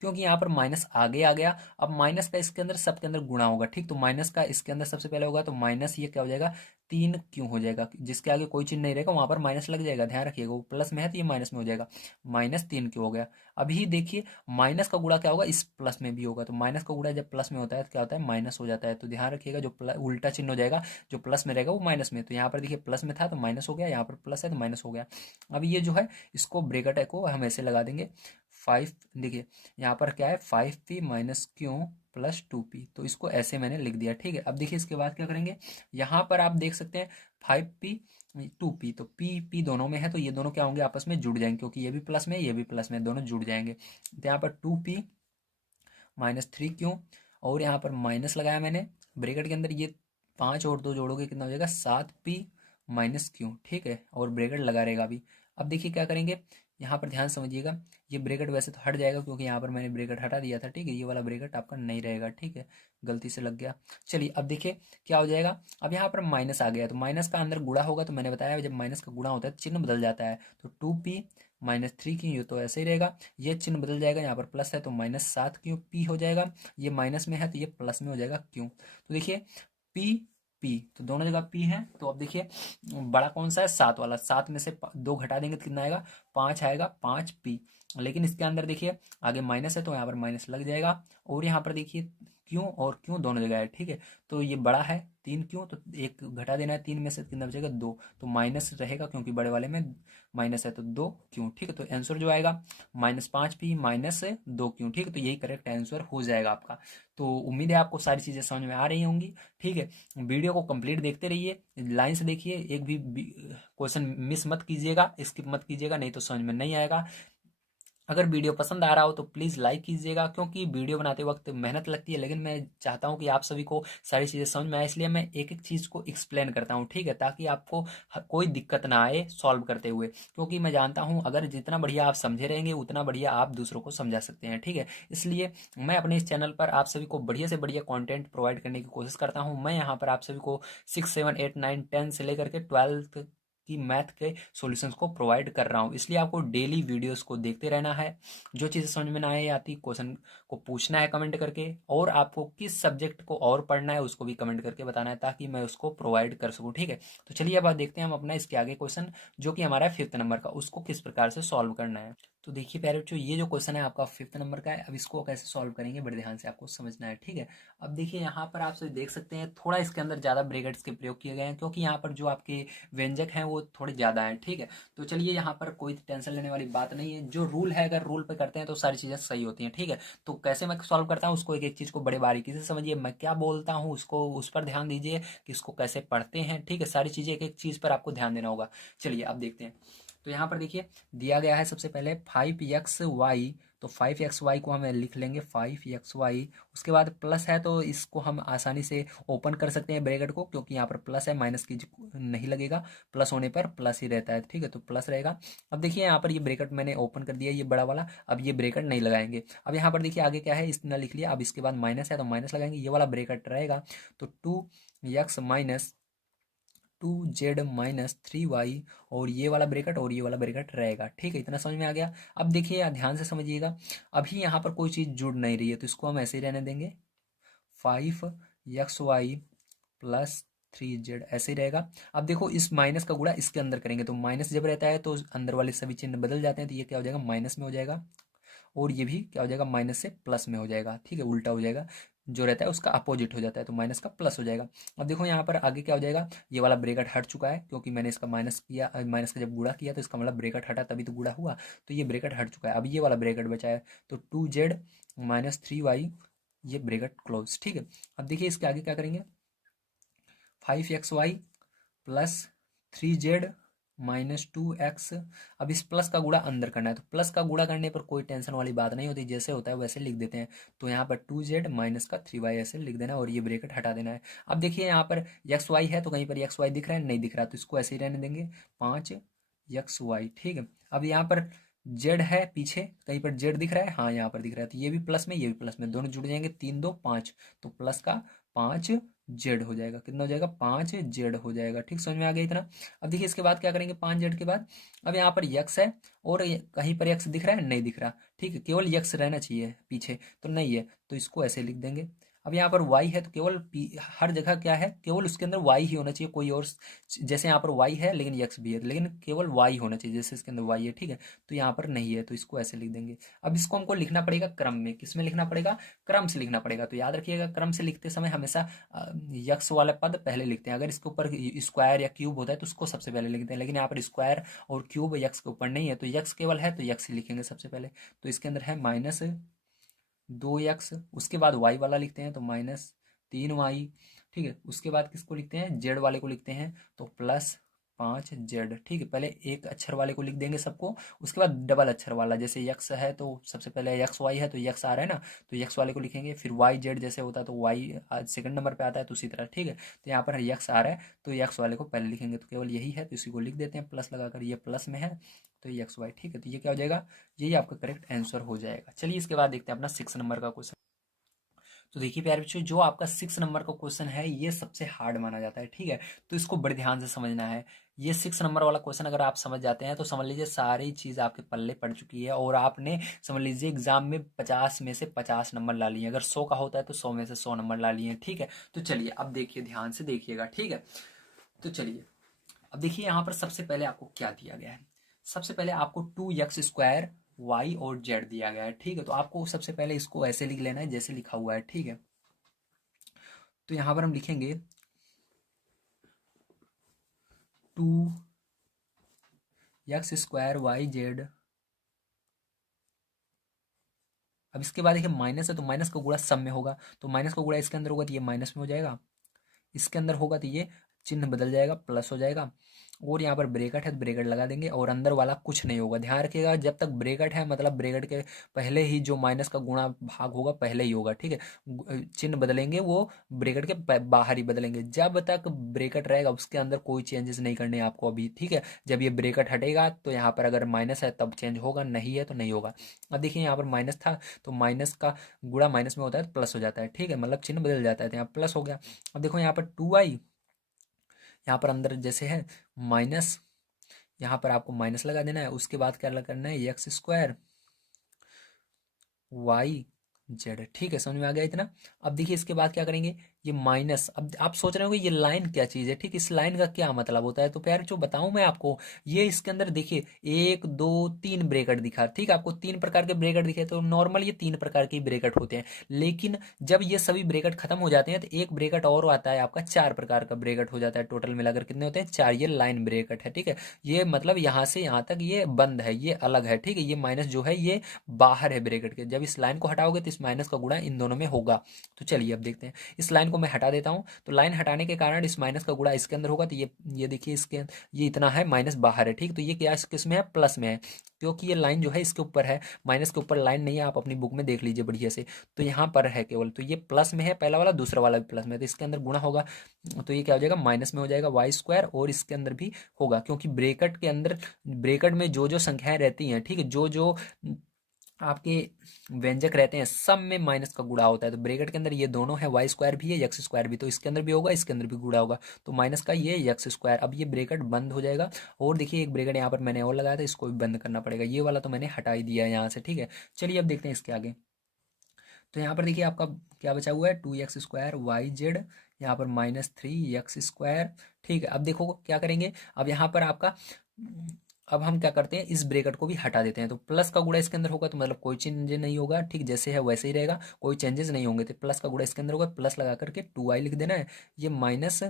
क्योंकि यहाँ पर माइनस आगे आ गया। अब माइनस का इसके अंदर सबके अंदर गुणा होगा, ठीक। तो माइनस का इसके अंदर सबसे पहले होगा, तो माइनस ये क्या हो जाएगा, 3 क्यों हो जाएगा, जिसके आगे कोई चिन्ह नहीं रहेगा वहां पर माइनस लग जाएगा, ध्यान रखिएगा। वो प्लस में है तो ये माइनस में हो जाएगा, -3 क्यों हो गया। अभी देखिए माइनस का गुणा क्या होगा, इस प्लस में भी होगा। तो माइनस का गुणा जब प्लस में होता है तो क्या होता है, माइनस हो जाता है। तो ध्यान रखिएगा, जो उल्टा चिन्ह हो जाएगा, जो प्लस में रहेगा वो माइनस में। तो यहाँ पर देखिए प्लस में था तो माइनस हो गया, यहाँ पर प्लस है तो माइनस हो गया। अब ये जो है इसको ब्रेकेट को हम ऐसे लगा देंगे 5, देखिए यहाँ पर क्या है, 5p minus Q plus 2p। तो इसको ऐसे मैंने लिख दिया, ठीक है। अब देखिए इसके बाद क्या करेंगे, यहाँ पर आप देख सकते हैं 5p 2p, तो p p दोनों में है तो ये दोनों क्या होंगे, आपस में जुड़ जाएंगे, क्योंकि ये भी प्लस में ये भी प्लस में, दोनों जुड़ जाएंगे। तो यहाँ पर 2p माइनस 3q, और यहाँ पर माइनस लगाया मैंने ब्रेकेट के अंदर, ये 5 और 2 जोड़ोगे कितना हो जाएगा, 7p माइनस क्यू, ठीक है। और ब्रेकेट लगा रहेगा अभी। अब देखिए क्या करेंगे, यहाँ पर ध्यान समझिएगा, ये ब्रेकेट वैसे तो हट जाएगा क्योंकि यहाँ पर मैंने ब्रेकेट हटा दिया था, ठीक है। ये वाला ब्रेकेट आपका नहीं रहेगा, ठीक है, गलती से लग गया। चलिए अब देखिए क्या हो जाएगा, अब यहाँ पर माइनस आ गया, तो माइनस का अंदर गुणा होगा, तो मैंने बताया जब माइनस का गुणा होता है चिन्ह बदल जाता है। तो 2p माइनस 3q, तो ऐसे ही रहेगा, ये चिन्ह बदल जाएगा, यहाँ पर प्लस है तो -7q हो जाएगा, ये माइनस में है तो ये प्लस में हो जाएगा क्यू। तो देखिए p p, तो दोनों जगह p है। तो अब देखिए बड़ा कौन सा है, 7 वाला, 7 में से 2 घटा देंगे तो कितना आएगा, 5 आएगा, 5p। लेकिन इसके अंदर देखिए आगे माइनस है तो यहाँ पर माइनस लग जाएगा, और यहाँ पर देखिए क्यों और क्यों दोनों जगह है, ठीक है। तो ये बड़ा है 3 क्यों, तो एक घटा देना है, 3 में से कितना बचेगा, 2, तो माइनस रहेगा क्योंकि बड़े वाले में माइनस है, तो 2 क्यों, ठीक है। तो आंसर जो आएगा -5p माइनस 2 क्यों, ठीक है। तो यही करेक्ट आंसर हो जाएगा आपका। तो उम्मीद है आपको सारी चीज़ें समझ में आ रही होंगी, ठीक है। वीडियो को कंप्लीट देखते रहिए, लाइन से देखिए, एक भी क्वेश्चन मिस मत कीजिएगा, स्किप मत कीजिएगा, नहीं तो समझ में नहीं आएगा। अगर वीडियो पसंद आ रहा हो तो प्लीज़ लाइक कीजिएगा, क्योंकि वीडियो बनाते वक्त मेहनत लगती है, लेकिन मैं चाहता हूं कि आप सभी को सारी चीज़ें समझ में आए, इसलिए मैं एक एक चीज़ को एक्सप्लेन करता हूं, ठीक है, ताकि आपको कोई दिक्कत ना आए सॉल्व करते हुए। क्योंकि मैं जानता हूं अगर जितना बढ़िया आप समझे रहेंगे उतना बढ़िया आप दूसरों को समझा सकते हैं, ठीक है। इसलिए मैं अपने इस चैनल पर आप सभी को बढ़िया से बढ़िया कॉन्टेंट प्रोवाइड करने की कोशिश करता हूँ। मैं यहाँ पर आप सभी को 6, 7, 8, 9, 10 से लेकर के 12 की मैथ के सॉल्यूशंस को प्रोवाइड कर रहा हूँ। इसलिए आपको डेली वीडियोस को देखते रहना है, जो चीज़ें समझ में ना आए आती क्वेश्चन को पूछना है कमेंट करके, और आपको किस सब्जेक्ट को और पढ़ना है उसको भी कमेंट करके बताना है, ताकि मैं उसको प्रोवाइड कर सकूँ, ठीक है। तो चलिए अब देखते हैं हम अपना इसके आगे क्वेश्चन, जो कि हमारा 5th नंबर का, उसको किस प्रकार से सॉल्व करना है। तो देखिए प्यारे बच्चों, ये जो क्वेश्चन है आपका 5th नंबर का है। अब इसको कैसे सॉल्व करेंगे बड़े ध्यान से आपको समझना है, ठीक है। अब देखिए यहाँ पर आप सभी देख सकते हैं थोड़ा इसके अंदर ज़्यादा ब्रैकेट्स के प्रयोग किए गए हैं, क्योंकि यहाँ पर जो आपके व्यंजक हैं वो थोड़े ज़्यादा हैं, ठीक है। तो चलिए यहाँ पर कोई टेंशन लेने वाली बात नहीं है, जो रूल है अगर रूल पे करते हैं तो सारी चीज़ें सही होती हैं, ठीक है। तो कैसे मैं सॉल्व करता हूँ उसको एक एक चीज़ को बड़े बारीकी से समझिए, मैं क्या बोलता हूँ उसको उस पर ध्यान दीजिए कि इसको कैसे पढ़ते हैं, ठीक है। सारी चीज़ें एक एक चीज़ पर आपको ध्यान देना होगा। चलिए अब देखते हैं। तो यहाँ पर देखिए दिया गया है सबसे पहले 5xy, तो 5xy को हम लिख लेंगे 5xy। उसके बाद प्लस है तो इसको हम आसानी से ओपन कर सकते हैं ब्रैकेट को, क्योंकि यहाँ पर प्लस है, माइनस की नहीं लगेगा, प्लस होने पर प्लस ही रहता है, ठीक है। तो प्लस रहेगा। अब देखिए यहाँ पर ये ब्रैकेट मैंने ओपन कर दिया, ये बड़ा वाला, अब ये ब्रैकेट नहीं लगाएंगे। अब यहाँ पर देखिए आगे क्या है, इसने लिख लिया, अब इसके बाद माइनस है तो माइनस लगाएंगे, ये वाला ब्रैकेट रहेगा। तो 2x माइनस 2z-3y, और ये वाला ब्रैकेट और ये वाला ब्रैकेट रहेगा, ठीक है। इतना समझ में आ गया। अब देखिए ध्यान से समझिएगा, अभी यहाँ पर कोई चीज़ जुड़ नहीं रही है तो इसको हम ऐसे ही रहने देंगे, 5xy प्लस 3z, ऐसे ही रहेगा। अब देखो इस माइनस का गुणा इसके अंदर करेंगे, तो माइनस जब रहता है तो अंदर वाले सभी चिन्ह बदल जाते हैं, तो ये क्या हो जाएगा, माइनस में हो जाएगा, और ये भी क्या हो जाएगा, माइनस से प्लस में हो जाएगा, ठीक है, उल्टा हो जाएगा, जो रहता है उसका अपोजिट हो जाता है, तो माइनस का प्लस हो जाएगा। अब देखो यहाँ पर आगे क्या हो जाएगा, ये वाला ब्रैकेट हट चुका है, क्योंकि मैंने इसका माइनस किया, माइनस का जब गुणा किया तो इसका मतलब ब्रैकेट हटा तभी तो गुणा हुआ, तो ये ब्रैकेट हट चुका है। अब ये वाला ब्रैकेट बचा है, तो 2z-3y, ये ब्रैकेट क्लोज, ठीक है। अब देखिए इसके आगे क्या करेंगे, 5xy प्लस 3z-2x। अब इस प्लस का गुणा अंदर करना है, तो प्लस का गुणा करने पर कोई टेंशन वाली बात नहीं होती, जैसे होता है वैसे लिख देते हैं। तो यहाँ पर 2z माइनस का 3y ऐसे लिख देना, और ये ब्रैकेट हटा देना है। अब देखिए यहाँ पर xy है तो कहीं पर xy दिख रहा है, नहीं दिख रहा, तो इसको ऐसे ही रहने देंगे 5xy, ठीक है। अब यहाँ पर z है पीछे, कहीं पर z दिख रहा है, हाँ यहाँ पर दिख रहा है, तो ये भी प्लस में ये भी प्लस में, दोनों जुड़ जाएंगे, 3 2 5, तो प्लस का 5 जेड हो जाएगा। कितना हो जाएगा? 5 जेड हो जाएगा। ठीक, समझ में आ गया इतना। अब देखिए इसके बाद क्या करेंगे, 5 जेड के बाद अब यहाँ पर यक्स है और कहीं पर यक्स दिख रहा है? नहीं दिख रहा। ठीक है, केवल यक्स रहना चाहिए पीछे, तो नहीं है, तो इसको ऐसे लिख देंगे। अब यहाँ पर y है तो केवल हर जगह क्या है, केवल उसके अंदर y ही होना चाहिए, कोई और जैसे यहाँ पर y है लेकिन x भी है, लेकिन केवल y होना चाहिए, जैसे इसके अंदर y है। ठीक है, तो यहाँ पर नहीं है, तो इसको ऐसे लिख देंगे। अब इसको हमको लिखना पड़ेगा क्रम में। किस में लिखना पड़ेगा? क्रम से लिखना पड़ेगा। तो याद रखिएगा, क्रम से लिखते समय हमेशा यक्स वाला पद पहले लिखते हैं। अगर इसके ऊपर स्क्वायर या क्यूब होता है तो उसको सबसे पहले लिखते हैं, लेकिन यहाँ पर स्क्वायर और क्यूब यक्स के ऊपर नहीं है, तो यक्स केवल है तो यक्स ही लिखेंगे सबसे पहले। तो इसके अंदर है -2x, उसके बाद y वाला लिखते हैं तो -3y। ठीक है, उसके बाद किसको लिखते हैं? जेड वाले को लिखते हैं, तो +5z। ठीक है, पहले एक अक्षर वाले को लिख देंगे सबको, उसके बाद डबल अक्षर वाला, जैसे यक्स है तो सबसे पहले यक्स वाई है तो यक्स आ रहा है ना, तो यक्स वाले को लिखेंगे, फिर वाई जेड जैसे होता है तो वाई सेकंड नंबर पे आता है, तो उसी तरह। ठीक है, तो यहाँ पर यक्स आ रहा है तो यक्स वाले को पहले लिखेंगे, तो केवल यही है तो इसी को लिख देते हैं प्लस लगाकर, ये प्लस में है तो यक्स वाई। ठीक है, तो ये क्या हो जाएगा? यही आपका करेक्ट आंसर हो जाएगा। चलिए इसके बाद देखते हैं अपना 6 नंबर का क्वेश्चन। तो देखिए प्यारे बच्चों, जो आपका 6 नंबर का क्वेश्चन है ये सबसे हार्ड माना जाता है। ठीक है, तो इसको बड़े ध्यान से समझना है। ये 6 नंबर वाला क्वेश्चन अगर आप समझ जाते हैं तो समझ लीजिए सारी चीज़ आपके पल्ले पड़ चुकी है, और आपने समझ लीजिए एग्जाम में 50 में से 50 नंबर ला लिए। अगर 100 का होता है तो 100 में से 100 नंबर ला लिए। ठीक है, तो चलिए अब देखिए, ध्यान से देखिएगा। ठीक है, तो चलिए अब देखिए यहाँ पर सबसे पहले आपको क्या दिया गया है। सबसे पहले आपको 2x² y और z दिया गया है। ठीक है, तो आपको सबसे पहले इसको ऐसे लिख लेना है जैसे लिखा हुआ है। ठीक है, तो यहां पर हम लिखेंगे 2x² yz। अब इसके बाद देखिए माइनस है तो माइनस का गुणा सब में होगा, तो माइनस का गुणा इसके अंदर होगा तो ये माइनस में हो जाएगा, इसके अंदर होगा तो ये चिन्ह बदल जाएगा, प्लस हो जाएगा। और यहाँ पर ब्रेकेट है तो ब्रेकेट लगा देंगे, और अंदर वाला कुछ नहीं होगा। ध्यान रखिएगा, जब तक ब्रेकेट है मतलब ब्रेकेट के पहले ही जो माइनस का गुणा भाग होगा पहले ही होगा। ठीक है, चिन्ह बदलेंगे वो ब्रेकेट के बाहर ही बदलेंगे। जब तक ब्रेकेट रहेगा उसके अंदर कोई चेंजेस नहीं करने हैं आपको अभी। ठीक है, जब ये ब्रेकेट हटेगा तो यहाँ पर अगर माइनस है तब चेंज होगा, नहीं है तो नहीं होगा। अब देखिए यहाँ पर माइनस था तो माइनस का गुणा माइनस में होता है तो प्लस हो जाता है। ठीक है, मतलब चिन्ह बदल जाता है, तो यहाँ प्लस हो गया। अब देखो यहाँ पर 2y, यहाँ पर अंदर जैसे है माइनस, यहाँ पर आपको माइनस लगा देना है। उसके बाद क्या करना है, x² y z। ठीक है, समझ में आ गया इतना। अब देखिए इसके बाद क्या करेंगे, ये माइनस। अब आप सोच रहे हो ये लाइन क्या चीज़ है? ठीक, इस लाइन का क्या मतलब होता है? तो प्यार जो बताऊं मैं आपको, ये इसके अंदर देखिए 1 2 3 ब्रेकेट दिखा। ठीक, आपको 3 प्रकार के ब्रेकेट दिखे, तो नॉर्मल ये 3 प्रकार के ब्रेकेट होते हैं। लेकिन जब ये सभी ब्रेकेट खत्म हो जाते हैं तो एक ब्रेकेट और आता है आपका, 4 प्रकार का ब्रेकेट हो जाता है। टोटल मिलाकर कितने होते हैं? 4। ये लाइन ब्रेकेट है। ठीक है, ये मतलब यहाँ से यहाँ तक ये बंद है, ये अलग है। ठीक है, ये माइनस जो है ये बाहर है ब्रेकेट के। जब इस लाइन को हटाओगे तो इस माइनस का गुणा इन दोनों में होगा। तो चलिए अब देखते हैं, इस लाइन को मैं हटा देता हूँ, तो लाइन हटाने के कारण इस माइनस का गुणा इसके अंदर होगा, तो ये देखिए इसके ये इतना है, माइनस बाहर है। ठीक, तो ये क्या किस में है? प्लस में है, क्योंकि ये लाइन जो है इसके ऊपर है, माइनस के ऊपर लाइन नहीं है। आप अपनी बुक में देख लीजिए बढ़िया से, तो यहाँ पर है केवल, तो ये प्लस में है पहला वाला, दूसरा वाला भी प्लस में है, तो इसके अंदर गुणा होगा, तो ये क्या हो जाएगा? माइनस में हो जाएगा y², और इसके अंदर भी होगा, क्योंकि ब्रेकेट के अंदर, ब्रेकेट में जो जो संख्याएं रहती हैं, ठीक है, जो जो आपके व्यंजक रहते हैं सब में माइनस का गुणा होता है। तो ब्रैकेट के अंदर ये दोनों है, y² भी है, x² भी, तो इसके अंदर भी होगा, इसके अंदर भी गुणा होगा, तो माइनस का ये x²। अब ये ब्रैकेट बंद हो जाएगा, और देखिए एक ब्रैकेट यहाँ पर मैंने और लगाया था, इसको भी बंद करना पड़ेगा। ये वाला तो मैंने हटा ही दिया है यहाँ से। ठीक है, चलिए अब देखते हैं इसके आगे। तो यहाँ पर देखिए आपका क्या बचा हुआ है, 2x² yz, यहाँ पर -3x²। ठीक है, अब देखो क्या करेंगे, अब यहाँ पर आपका, अब हम क्या करते हैं, इस ब्रेकेट को भी हटा देते हैं, तो प्लस का गुणा इसके अंदर होगा तो मतलब कोई चेंज नहीं होगा। ठीक, जैसे है वैसे ही रहेगा, कोई चेंजेस नहीं होंगे, तो प्लस का गुणा इसके अंदर होगा, प्लस लगा करके 2y लिख देना है, ये माइनस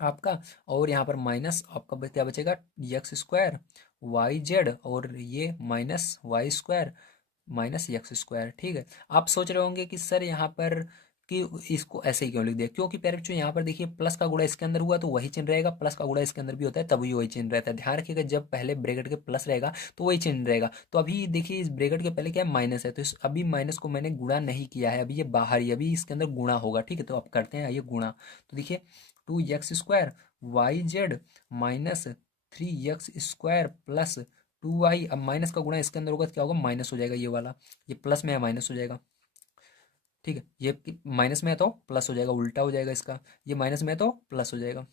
आपका, और यहाँ पर माइनस आपका क्या बचेगा, x² yz, और ये -y² -x²। ठीक है, आप सोच रहे होंगे कि सर यहाँ पर कि इसको ऐसे ही क्यों लिख दिया, क्योंकि प्यारे बच्चों यहाँ पर देखिए प्लस का गुणा इसके अंदर हुआ तो वही चिन्ह रहेगा, प्लस का गुणा इसके अंदर भी होता है तभी वही चिन्ह रहता है। ध्यान रखिएगा, जब पहले ब्रैकेट के प्लस रहेगा तो वही चिन्ह रहेगा। तो अभी देखिए इस ब्रैकेट के पहले क्या है, माइनस है, तो इस अभी माइनस को मैंने गुणा नहीं किया है, अभी ये बाहर ही, अभी इसके अंदर गुणा होगा। ठीक है, तो अब करते हैं ये गुणा, तो देखिए 2x² yz -3x² plus 2y। अब माइनस का गुणा इसके अंदर होगा तो क्या होगा, माइनस हो जाएगा, ये वाला, ये प्लस में है माइनस हो जाएगा। ठीक है, ये माइनस में है तो प्लस हो जाएगा, उल्टा हो जाएगा इसका, ये माइनस में है तो प्लस हो जाएगा।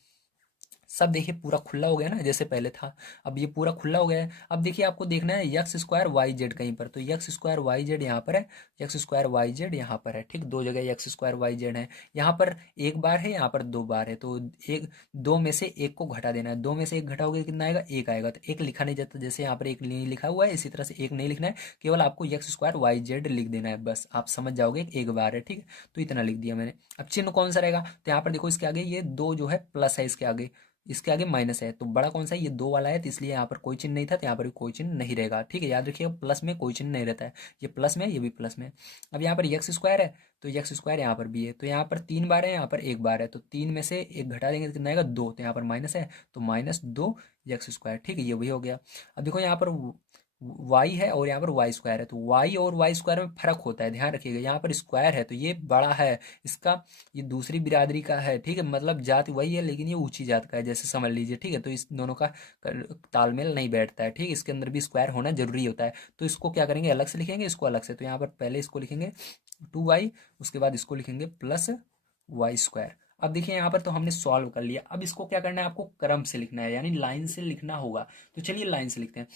सब देखिए पूरा खुला हो गया ना, जैसे पहले था। अब ये पूरा खुला हो गया है। अब देखिए आपको देखना है यक्स स्क्वायर वाई जेड कहीं पर, तो यक्स स्क्वायर वाई जेड यहाँ पर है, यक्स स्क्वायर वाई जेड यहाँ पर है। ठीक, दो जगह यक्स स्क्वायर वाई जेड है। यहाँ पर एक बार है, यहाँ पर दो बार है, तो एक दो में से एक को घटा देना है। दो में से एक घटाओगे कितना आएगा, एक आएगा। तो एक लिखा नहीं जाता, जैसे यहाँ पर एक नहीं लिखा हुआ है, इसी तरह से एक नहीं लिखना है, केवल आपको यक्स स्क्वायर वाई जेड लिख देना है, बस आप समझ जाओगे एक बार है। ठीक है, तो इतना लिख दिया मैंने। अब चिन्ह कौन सा रहेगा, तो यहाँ पर देखो इसके आगे ये दो जो है प्लस है, इसके आगे, इसके आगे माइनस है, तो बड़ा कौन सा है, ये दो वाला है, तो इसलिए यहाँ पर कोई चिन्ह नहीं था, तो यहाँ पर भी कोई चिन्ह नहीं रहेगा। ठीक है, याद रखिएगा प्लस में कोई चिन्ह नहीं रहता है, ये प्लस में है, ये भी प्लस में है। अब यहाँ पर यक्स स्क्वायर है, तो यक्स स्क्वायर यहाँ पर भी है, तो यहाँ पर तीन बार है, यहाँ पर एक बार है, तो तीन में से एक घटा देंगे तो कितना आएगा, दो, तो यहाँ पर माइनस है, तो माइनस दो यक्स स्क्वायर। ठीक है, ये वही हो गया। अब देखो यहाँ पर वाई है और यहाँ पर वाई स्क्वायर है, तो वाई और वाई स्क्वायर में फर्क होता है, ध्यान रखिएगा। यहाँ पर स्क्वायर है तो ये बड़ा है, इसका ये दूसरी बिरादरी का है। ठीक है, मतलब जात वही है लेकिन ये ऊंची जात का है, जैसे समझ लीजिए। ठीक है, तो इस दोनों का तालमेल नहीं बैठता है। ठीक है, इसके अंदर भी स्क्वायर होना जरूरी होता है, तो इसको क्या करेंगे, अलग से लिखेंगे, इसको अलग से। तो यहाँ पर पहले इसको लिखेंगे 2y, उसके बाद इसको लिखेंगे प्लस वाई स्क्वायर। अब देखिए यहाँ पर तो हमने सॉल्व कर लिया। अब इसको क्या करना है, आपको क्रम से लिखना है, यानी लाइन से लिखना होगा। तो चलिए लाइन से लिखते हैं।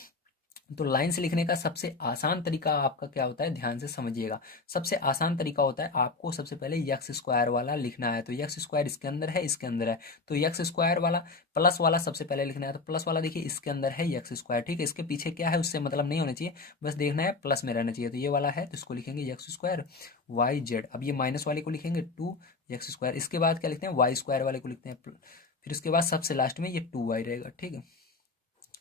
तो लाइन से लिखने का सबसे आसान तरीका आपका क्या होता है, ध्यान से समझिएगा। सबसे आसान तरीका होता है, आपको सबसे पहले यक्स स्क्वायर वाला लिखना है, तो यक्स स्क्वायर इसके अंदर है, इसके अंदर है, तो यक्स स्क्वायर वाला प्लस वाला सबसे पहले लिखना है। तो प्लस वाला देखिए इसके अंदर है यक्स स्क्वायर। ठीक है, इसके पीछे क्या है उससे मतलब नहीं होना चाहिए, बस देखना है प्लस में रहना चाहिए। तो ये वाला है, तो इसको लिखेंगे यक्स स्क्वायर वाई जेड। अब ये माइनस वाले को लिखेंगे टू यक्स स्क्वायर। इसके बाद क्या लिखते हैं, वाई स्क्वायर वाले को लिखते हैं, फिर उसके बाद सबसे लास्ट में ये टू वाई रहेगा। ठीक है,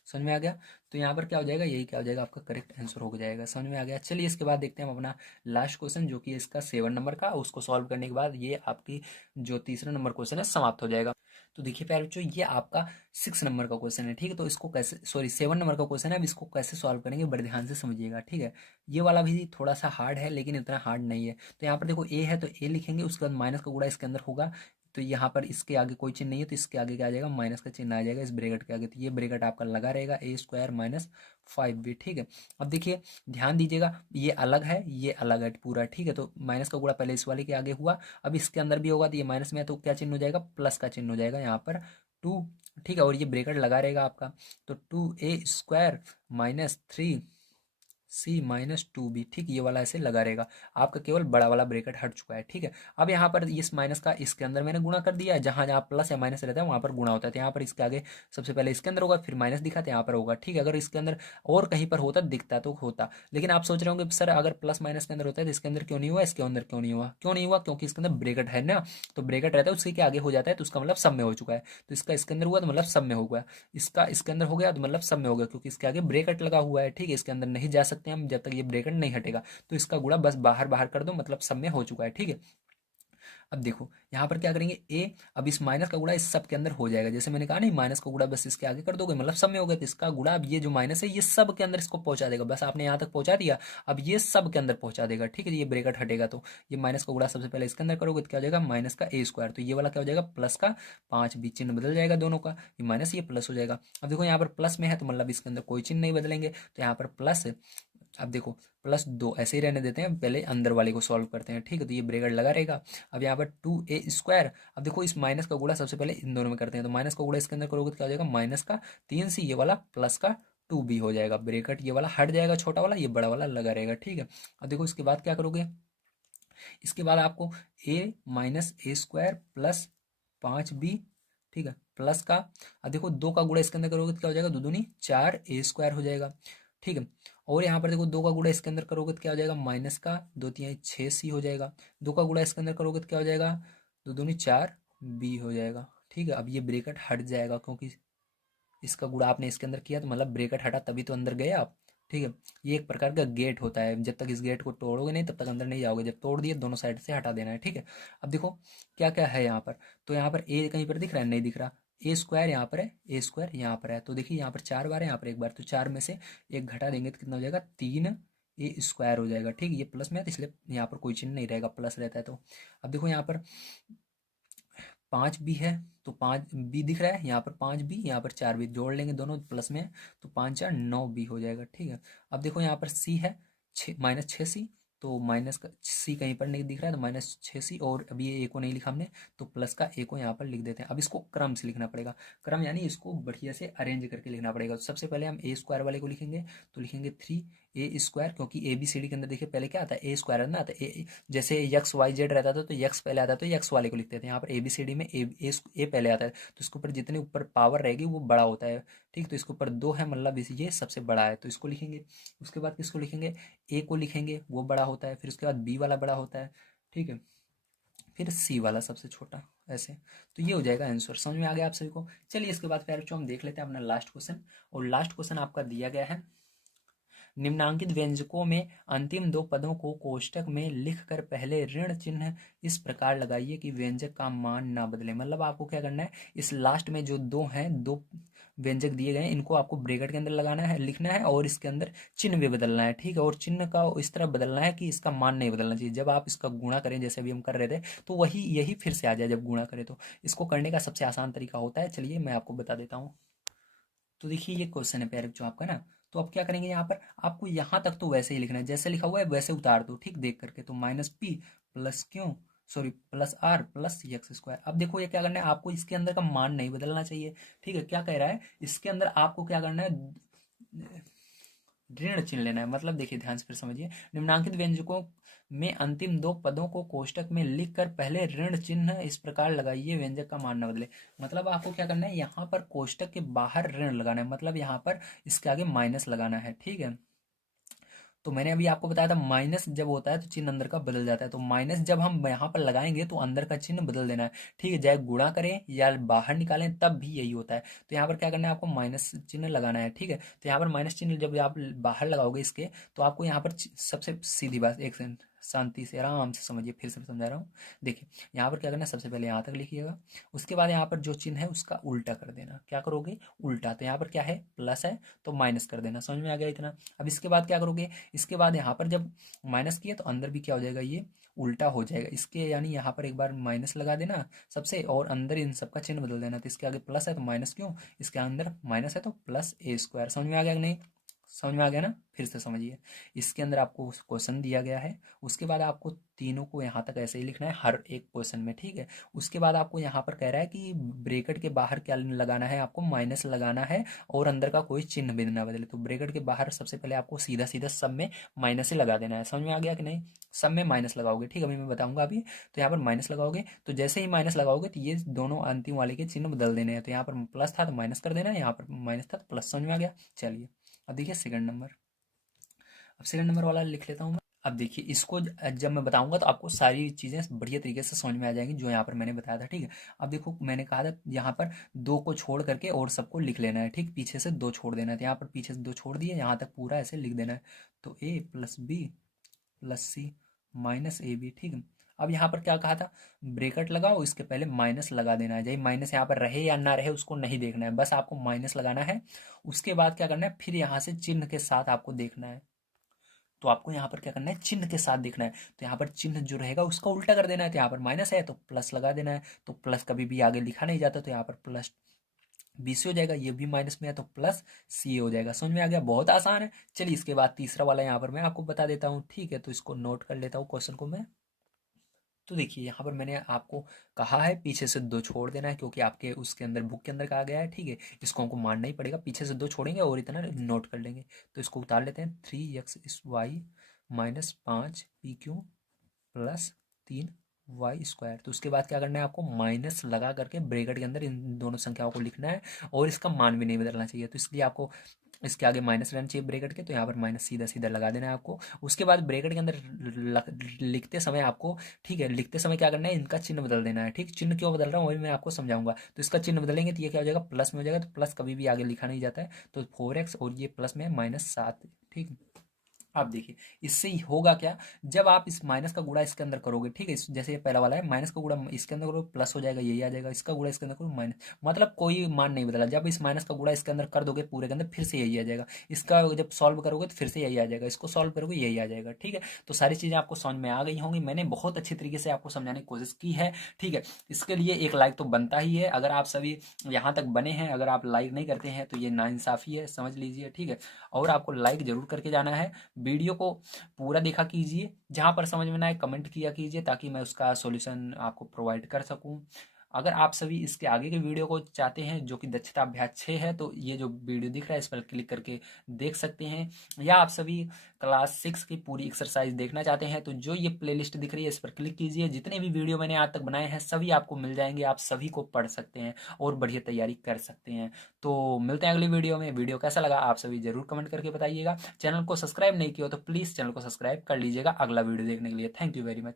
समझ में आ गया। तो यहाँ पर क्या हो जाएगा, यही क्या हो जाएगा, आपका करेक्ट आंसर हो जाएगा। समझ में आ गया। चलिए इसके बाद देखते हैं हम अपना लास्ट क्वेश्चन, जो कि इसका 7 नंबर का, उसको सॉल्व करने के बाद ये आपकी जो तीसरा नंबर क्वेश्चन है समाप्त हो जाएगा। तो देखिए प्यारे बच्चों, ये आपका 6 नंबर का क्वेश्चन है। ठीक है, तो इसको कैसे, सॉरी 7 नंबर का क्वेश्चन है। अब इसको कैसे सॉल्व करेंगे बड़े ध्यान से समझिएगा। ठीक है, ये वाला भी थोड़ा सा हार्ड है लेकिन इतना हार्ड नहीं है। तो यहाँ पर देखो ए है तो ए लिखेंगे, उसके बाद माइनस का गुणा इसके अंदर होगा, तो यहाँ पर इसके आगे कोई चिन्ह नहीं है, तो इसके आगे क्या आ जाएगा, माइनस का चिन्ह आ जाएगा इस ब्रैकेट के आगे। तो ये ब्रैकेट आपका लगा रहेगा, ए स्क्वायर माइनस 5b। ठीक है, अब देखिए ध्यान दीजिएगा, ये अलग है, ये अलग है पूरा। ठीक है, तो माइनस का गुणा पहले इस वाले के आगे हुआ, अब इसके अंदर भी होगा, तो ये माइनस में है तो क्या चिन्ह हो जाएगा, प्लस का चिन्ह हो जाएगा यहाँ पर 2। ठीक है, और ये ब्रैकेट लगा रहेगा आपका, तो 2a² माइनस 3c-2b। ठीक, ये वाला ऐसे लगा रहेगा आपका, केवल बड़ा वाला ब्रैकेट हट चुका है। ठीक है, अब यहाँ पर इस माइनस का इसके अंदर मैंने गुणा कर दिया है, जहां जहां प्लस या माइनस रहता है वहां पर गुणा होता है। तो यहाँ पर इसके आगे सबसे पहले इसके अंदर होगा, फिर माइनस दिखा तो यहाँ पर होगा। ठीक है, अगर इसके अंदर और कहीं पर होता दिखता तो होता, लेकिन आप सोच रहे होंगे सर अगर प्लस माइनस के अंदर होता है तो इसके अंदर क्यों नहीं हुआ, इसके अंदर क्यों नहीं हुआ, क्यों नहीं हुआ, क्योंकि इसके अंदर ब्रैकेट है ना, तो ब्रैकेट रहता है उसके के आगे हो जाता है, तो उसका मतलब सब में हो चुका है। तो इसका इसके अंदर हुआ तो मतलब सब में हो गया, इसका इसके अंदर हो गया तो मतलब सब में हो गया, क्योंकि इसके आगे ब्रैकेट लगा हुआ है। ठीक है, इसके अंदर नहीं जा सकते हम जब तक ये ब्रैकेट नहीं हटेगा, तो इसका गुणा बस बाहर बाहर कर दो, मतलब सब में हो चुका है। ठीक है, अब देखो यहाँ पर क्या करेंगे ए, अब इस माइनस का गुणा इस सब के अंदर हो जाएगा, जैसे मैंने कहा नहीं, माइनस का गुणा बस इसके आगे कर दोगे मतलब सब में हो गया, तो इसका गुणा अब ये जो माइनस है ये सब के अंदर इसको पहुंचा देगा, बस आपने यहाँ तक पहुंचा दिया, अब ये सब के अंदर पहुंचा देगा। ठीक है, ये ब्रैकेट हटेगा, तो ये माइनस का गुणा सबसे पहले इसके अंदर करोगे तो क्या हो जाएगा, माइनस का ए स्क्वायर, तो ये वाला क्या हो जाएगा, प्लस का 5b, चिन्ह बदल जाएगा दोनों का, ये माइनस ये प्लस हो जाएगा। अब देखो यहाँ पर प्लस में है तो मतलब इसके अंदर कोई चिन्ह नहीं बदलेंगे, तो यहाँ पर प्लस, अब देखो +2 ऐसे ही रहने देते हैं, पहले अंदर वाले को सॉल्व करते हैं। ठीक है, तो ये ब्रैकेट लगा रहेगा। अब यहाँ पर 2a², अब देखो इस माइनस का गुणा सबसे पहले इन दोनों में करते हैं, तो माइनस का गुणा इसके अंदर करोगे तो क्या हो जाएगा, माइनस का 3c, ये वाला प्लस का 2b हो जाएगा, ब्रैकेट ये वाला हट जाएगा, छोटा वाला, ये बड़ा वाला लगा रहेगा। ठीक है, अब देखो इसके बाद क्या करोगे, इसके बाद आपको a-a² प्लस 5b, ठीक है, प्लस का, अब देखो 2 का गुणा इसके अंदर करोगे तो क्या हो जाएगा, 2 दूनी 4a² हो जाएगा। ठीक है, और यहाँ पर देखो 2 का गुणा इसके अंदर करोगे तो क्या हो जाएगा, माइनस का 2 तिहाई 6c हो जाएगा। 2 का गुणा इसके अंदर करोगे तो क्या हो जाएगा, 2 दूनी 4b हो जाएगा। ठीक है, अब ये ब्रैकेट हट जाएगा, क्योंकि इसका गुणा आपने इसके अंदर किया तो मतलब ब्रैकेट हटा तभी तो अंदर गए आप। ठीक है, ये एक प्रकार का गेट होता है, जब तक इस गेट को तोड़ोगे नहीं तब तक अंदर नहीं जाओगे, जब तोड़ दिए दोनों साइड से हटा देना है। ठीक है, अब देखो क्या क्या है यहाँ पर, तो यहाँ पर ए कहीं पर दिख रहा है, नहीं दिख रहा, a² यहाँ पर है, a² यहाँ पर है, तो देखिए यहाँ पर 4 बार है, यहाँ पर एक बार, तो 4 में से एक घटा देंगे तो कितना हो जाएगा, 3a² हो जाएगा। ठीक है, ये प्लस में है तो इसलिए यहाँ पर कोई चिन्ह नहीं रहेगा, प्लस रहता है तो। अब देखो यहाँ पर 5b है, तो 5b दिख रहा है, यहाँ पर 5b, यहाँ पर 4b, जोड़ लेंगे दोनों प्लस में है, तो 5 4 9b हो जाएगा। ठीक है, अब देखो यहाँ पर c है, -6c, तो माइनस का सी कहीं पर नहीं दिख रहा है तो -6c, और अभी ये ए को नहीं लिखा हमने तो प्लस का ए को यहाँ पर लिख देते हैं। अब इसको क्रम से लिखना पड़ेगा, क्रम यानी इसको बढ़िया से अरेंज करके लिखना पड़ेगा। तो सबसे पहले हम ए स्क्वायर वाले को लिखेंगे, तो लिखेंगे 3a², क्योंकि ए बी सी डी के अंदर देखिए पहले क्या आता है ए स्क्वायर है ना, तो ए जैसे यक्स वाई जेड रहता था तो यक्स पहले आता था तो यक्स वाले को लिखते थे। यहाँ पर ए बी सी डी में ए पहले आता है, तो इसके ऊपर जितने ऊपर पावर रहेगी वो बड़ा होता है, ठीक। तो इसके ऊपर 2 है, मतलब ये सबसे बड़ा है तो इसको लिखेंगे। उसके बाद किसको लिखेंगे, ए को लिखेंगे, वो बड़ा होता है, फिर उसके बाद बी वाला बड़ा होता है, ठीक है, फिर सी वाला सबसे छोटा, ऐसे। तो ये हो जाएगा आंसर। समझ में आ गया आप सभी को। चलिए इसके बाद फिर हम देख लेते हैं अपना लास्ट क्वेश्चन, और लास्ट क्वेश्चन आपका दिया गया है, निम्नांकित व्यंजकों में अंतिम 2 पदों को कोष्टक में लिखकर पहले ऋण चिन्ह इस प्रकार लगाइए कि व्यंजक का मान ना बदले। मतलब आपको क्या करना है, इस लास्ट में जो 2 हैं, 2 व्यंजक दिए गए हैं, इनको आपको ब्रैकेट के अंदर लगाना है, लिखना है, और इसके अंदर चिन्ह भी बदलना है, ठीक है। और चिन्ह का इस तरह बदलना है कि इसका मान नहीं बदलना चाहिए। जब आप इसका गुणा करें जैसे अभी हम कर रहे थे तो वही यही फिर से आ जाए जब गुणा करें। तो इसको करने का सबसे आसान तरीका होता है, चलिए मैं आपको बता देता हूँ। तो देखिए ये क्वेश्चन है प्यारे बच्चों आपका ना, तो अब क्या करेंगे, यहाँ पर आपको यहाँ तक तो वैसे ही लिखना है जैसे लिखा हुआ है वैसे उतार दो, ठीक, देख करके। तो -p प्लस क्यों, सॉरी +r प्लस x²। अब देखो ये क्या करना है, आपको इसके अंदर का मान नहीं बदलना चाहिए, ठीक है। क्या कह रहा है, इसके अंदर आपको क्या करना है, ऋण चिन्ह लेना है। मतलब देखिए ध्यान से फिर समझिए, निम्नांकित व्यंजकों में अंतिम 2 पदों को कोष्टक में लिखकर पहले ऋण चिन्ह इस प्रकार लगाइए व्यंजक का मान न बदले। मतलब आपको क्या करना है, यहाँ पर कोष्टक के बाहर ऋण लगाना है, मतलब यहाँ पर इसके आगे माइनस लगाना है, ठीक है। तो मैंने अभी आपको बताया था माइनस जब होता है तो चिन्ह अंदर का बदल जाता है, तो माइनस जब हम यहाँ पर लगाएंगे तो अंदर का चिन्ह बदल देना है, ठीक है। चाहे गुणा करें या बाहर निकालें तब भी यही होता है। तो यहाँ पर क्या करना है, आपको माइनस चिन्ह लगाना है, ठीक है। तो यहाँ पर माइनस चिन्ह जब आप बाहर लगाओगे इसके, तो आपको यहाँ पर सबसे सीधी बात, एक सेकंड शांति से आराम से समझिए, फिर से समझा रहा हूँ। देखिए यहाँ पर क्या करना है, सबसे पहले यहाँ तक लिखिएगा, उसके बाद यहाँ पर जो चिन्ह है उसका उल्टा कर देना। क्या करोगे, उल्टा। तो यहाँ पर क्या है, प्लस है तो माइनस कर देना। समझ में आ गया इतना। अब इसके बाद क्या करोगे, इसके बाद यहाँ पर जब माइनस किया तो अंदर भी क्या हो जाएगा, ये उल्टा हो जाएगा इसके, यानी यहाँ पर एक बार माइनस लगा देना सबसे, और अंदर इन सबका चिन्ह बदल देना। तो इसके आगे प्लस है तो माइनस क्यों, इसके अंदर माइनस है तो +a²। समझ में आ गया कि नहीं, समझ में आ गया ना, फिर से समझिए। इसके अंदर आपको क्वेश्चन दिया गया है, उसके बाद आपको तीनों को यहाँ तक ऐसे ही लिखना है हर एक क्वेश्चन में, ठीक है। उसके बाद आपको यहाँ पर कह रहा है कि ब्रैकेट के बाहर क्या लगाना है, आपको माइनस लगाना है, और अंदर का कोई चिन्ह भी ना बदले। तो ब्रैकेट के बाहर सबसे पहले आपको सीधा सीधा सब में माइनस ही लगा देना है। समझ में आ गया कि नहीं, सब में माइनस लगाओगे, ठीक है, अभी मैं बताऊंगा अभी। तो यहाँ पर माइनस लगाओगे, तो जैसे ही माइनस लगाओगे तो ये दोनों अंतिम वाले के चिन्ह बदल देने हैं। तो यहाँ पर प्लस था तो माइनस कर देना है, यहाँ पर माइनस था तो प्लस। समझ में आ गया। चलिए अब देखिए सेकंड नंबर, अब सेकंड नंबर वाला लिख लेता हूँ मैं। अब देखिए इसको जब मैं बताऊंगा तो आपको सारी चीज़ें बढ़िया तरीके से समझ में आ जाएंगी जो यहाँ पर मैंने बताया था, ठीक है। अब देखो मैंने कहा था यहाँ पर 2 को छोड़ करके और सबको लिख लेना है, ठीक, पीछे से 2 छोड़ देना है। तो यहाँ पर पीछे से 2 छोड़ दिए, यहाँ तक पूरा ऐसे लिख देना है। तो a + b + c - ab, ठीक है। अब यहाँ पर क्या कहा था, ब्रेकेट लगाओ, इसके पहले माइनस लगा देना है। चाहे माइनस यहाँ पर रहे या ना रहे उसको नहीं देखना है, बस आपको माइनस लगाना है। उसके बाद क्या करना है, फिर यहाँ से चिन्ह के साथ आपको देखना है। तो आपको यहाँ पर क्या करना है, चिन्ह के साथ देखना है। तो यहाँ पर चिन्ह जो रहेगा उसका उल्टा कर देना है। तो यहाँ पर माइनस है तो प्लस लगा देना है। तो प्लस कभी भी आगे लिखा नहीं जाता, तो यहाँ पर +b c हो जाएगा। ये भी माइनस में है तो +c हो जाएगा। समझ में आ गया, बहुत आसान है। चलिए इसके बाद तीसरा वाला यहाँ पर मैं आपको बता देता हूँ, ठीक है। तो इसको नोट कर लेता हूँ क्वेश्चन को मैं। तो देखिए यहाँ पर मैंने आपको कहा है पीछे से 2 छोड़ देना है, क्योंकि आपके उसके अंदर बुक के अंदर कहा गया है, ठीक है। इसको हमको मानना ही पड़ेगा, पीछे से 2 छोड़ेंगे और इतना नोट कर लेंगे। तो इसको उतार लेते हैं, 3x² - 5pq + 3y²। तो उसके बाद क्या करना है, आपको माइनस लगा करके ब्रैकेट के अंदर इन दोनों संख्याओं को लिखना है, और इसका मान भी नहीं बदलना चाहिए। तो इसलिए आपको इसके आगे माइनस रहना चाहिए ब्रैकेट के, तो यहाँ पर माइनस सीधा सीधा लगा देना है आपको। उसके बाद ब्रैकेट के अंदर लिखते समय आपको, ठीक है, लिखते समय क्या करना है, इनका चिन्ह बदल देना है, ठीक। चिन्ह क्यों बदल रहा हूँ वही मैं आपको समझाऊंगा। तो इसका चिन्ह बदलेंगे तो ये क्या हो जाएगा, प्लस में हो जाएगा। तो प्लस कभी भी आगे लिखा नहीं जाता है, तो 4x, और ये प्लस में -7, ठीक। अब देखिए इससे ही होगा क्या, जब आप इस माइनस का गुणा इसके अंदर करोगे, ठीक है, जैसे ये पहला वाला है, माइनस का गुणा इसके अंदर करो प्लस हो जाएगा, यही आ जाएगा। इसका गुणा इसके अंदर करो माइनस, मतलब कोई मान नहीं बदला। जब इस माइनस का गुणा इसके अंदर कर दोगे पूरे के अंदर, फिर से यही आ जाएगा। इसका जब सॉल्व करोगे तो फिर से यही आ जाएगा, इसको सॉल्व करोगे यही आ जाएगा, ठीक है। तो सारी चीज़ें आपको समझ में आ गई होंगी, मैंने बहुत अच्छी तरीके से आपको समझाने की कोशिश की है, ठीक है। इसके लिए एक लाइक तो बनता ही है। अगर आप सभी यहाँ तक बने हैं, अगर आप लाइक नहीं करते हैं तो ये नाइंसाफ़ी है, समझ लीजिए, ठीक है। और आपको लाइक जरूर करके जाना है। वीडियो को पूरा देखा कीजिए, जहाँ पर समझ में ना आए कमेंट किया कीजिए ताकि मैं उसका सॉल्यूशन आपको प्रोवाइड कर सकूँ। अगर आप सभी इसके आगे के वीडियो को चाहते हैं जो कि दक्षता अभ्यास 6 है, तो ये जो वीडियो दिख रहा है इस पर क्लिक करके देख सकते हैं। या आप सभी क्लास 6 की पूरी एक्सरसाइज देखना चाहते हैं तो जो ये प्लेलिस्ट दिख रही है इस पर क्लिक कीजिए। जितने भी वीडियो मैंने आज तक बनाए हैं सभी आपको मिल जाएंगे, आप सभी को पढ़ सकते हैं और बढ़िया तैयारी कर सकते हैं। तो मिलते हैं अगली वीडियो में। वीडियो कैसा लगा आप सभी जरूर कमेंट करके बताइएगा। चैनल को सब्सक्राइब नहीं किया हो तो प्लीज़ चैनल को सब्सक्राइब कर लीजिएगा अगला वीडियो देखने के लिए। Thank you very much.